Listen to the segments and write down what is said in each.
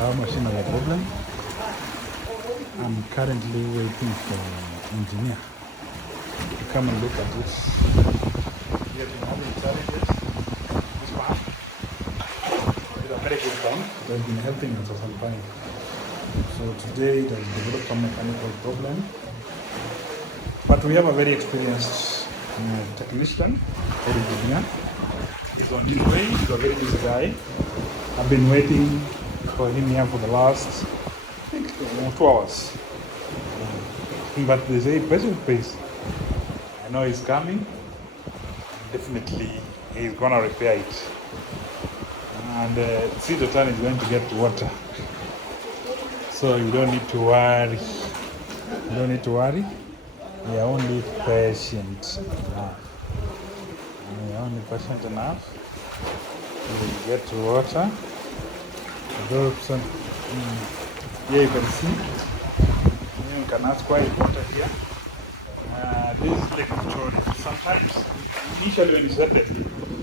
our machine has a problem. I'm currently waiting for engineer to come and look at this. We have been having challenges. This one is a very good one. They've been helping us for some time. So today it has developed some mechanical problem. But we have a very experienced technician, head engineer. He's on his way. He's a very busy guy. I've been waiting for him here for the last, I think, 2 hours. But they say patient please. I know he's coming. Definitely he's gonna repair it. And Sidotan is going to get water. So you don't need to worry. You don't need to worry. We are only patient enough. We are only patient enough. We will get water. Those, here you can see. You can ask why water here. This is Lake Victoria. Sometimes, initially when it started,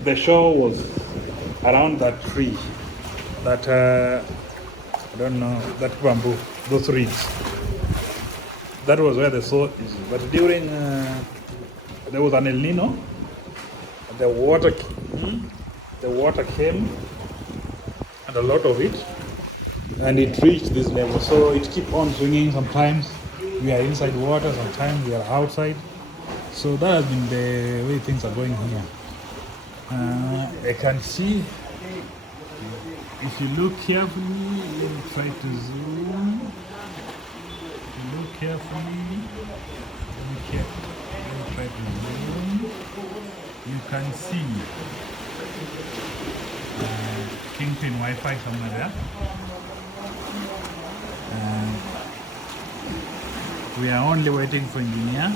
the shore was around that tree. That, I don't know, that bamboo, those reeds. That was where the source is. But during, there was an El Nino, the water came, and a lot of it, and it reached this level. So it keep on swinging. Sometimes we are inside water, sometimes we are outside. So that has been the way things are going here. I can see, if you look carefully, let me try to zoom. If you look carefully, let me try to zoom. You can see Kingpin Wi-Fi somewhere there. We are only waiting for engineer.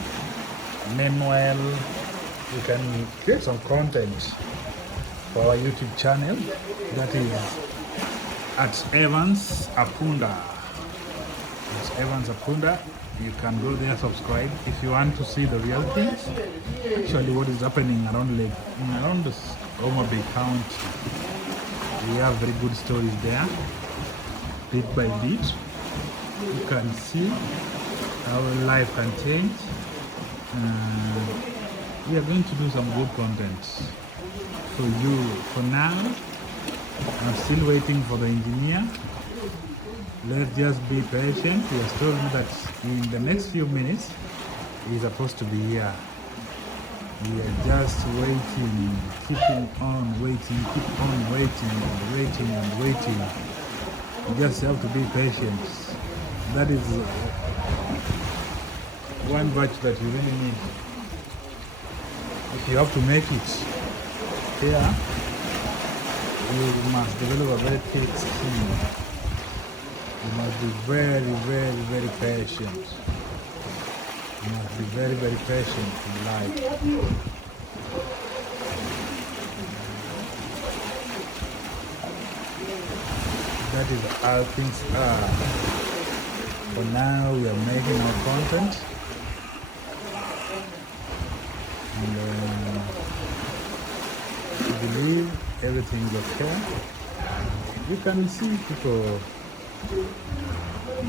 Meanwhile, we can create some content for our YouTube channel. That is at Evans Apunda. It's Evans Apunda. You can go there, subscribe if you want to see the real things. Actually, what is happening around this Homa Bay County. We have very good stories there, bit by bit. You can see how life can change. We are going to do some good content for you. For now, I'm still waiting for the engineer. Let's just be patient. He has told me that in the next few minutes he's supposed to be here. We are just waiting, keeping on waiting, keep on waiting and waiting and waiting. You just have to be patient. That is one virtue that you really need. If you have to make it here, you must develop a very thick skin. You must be very, very, very patient. You must be very, very patient in life. That is how things are. For now, we are making our content. And I believe everything is okay. You can see people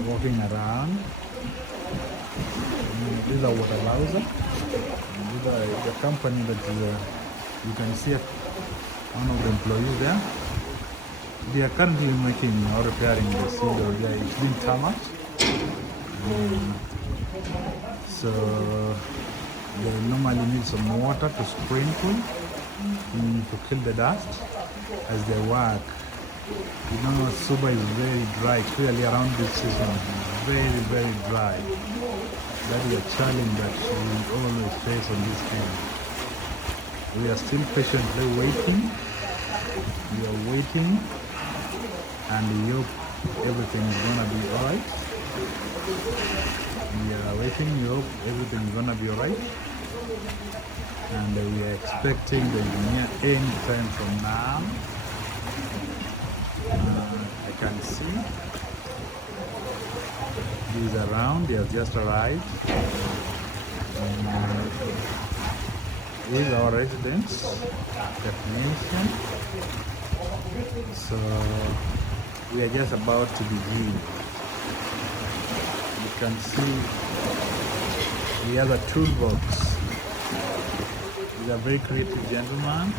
walking around. This is a water louser. This is the company that you can see one of the employees there. They are currently making or repairing the seal. It's been tarmacked. So they normally need some water to sprinkle to kill the dust as they work. You know, Suba is very dry, especially around this season. Very, very dry. That is a challenge that we always face on this end. We are still patiently waiting. We are waiting, and we hope everything is gonna be alright. We are waiting, we hope everything is gonna be alright. And we are expecting the engineer any time from now. I can see he's around, he has just arrived. He's our residence technician. So we are just about to begin. You can see we have a toolbox. He's a very creative gentleman.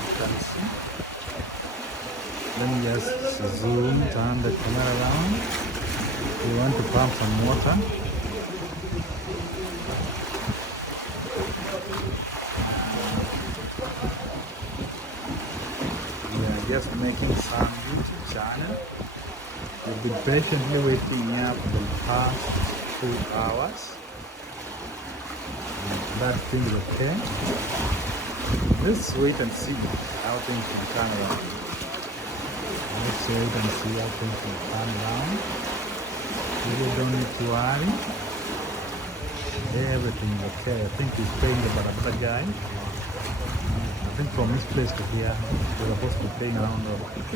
You can see. Let me just zoom, turn the camera around. We want to pump some water. We are just making some YouTube channel. We've been patiently waiting here for the past 2 hours. That thing is okay. Let's wait and see how things will turn around. Let's wait and see how things will turn around. You don't need to worry. Everything is okay. I think he's paying the barabara guy. I think from this place to here, we're supposed to be paying around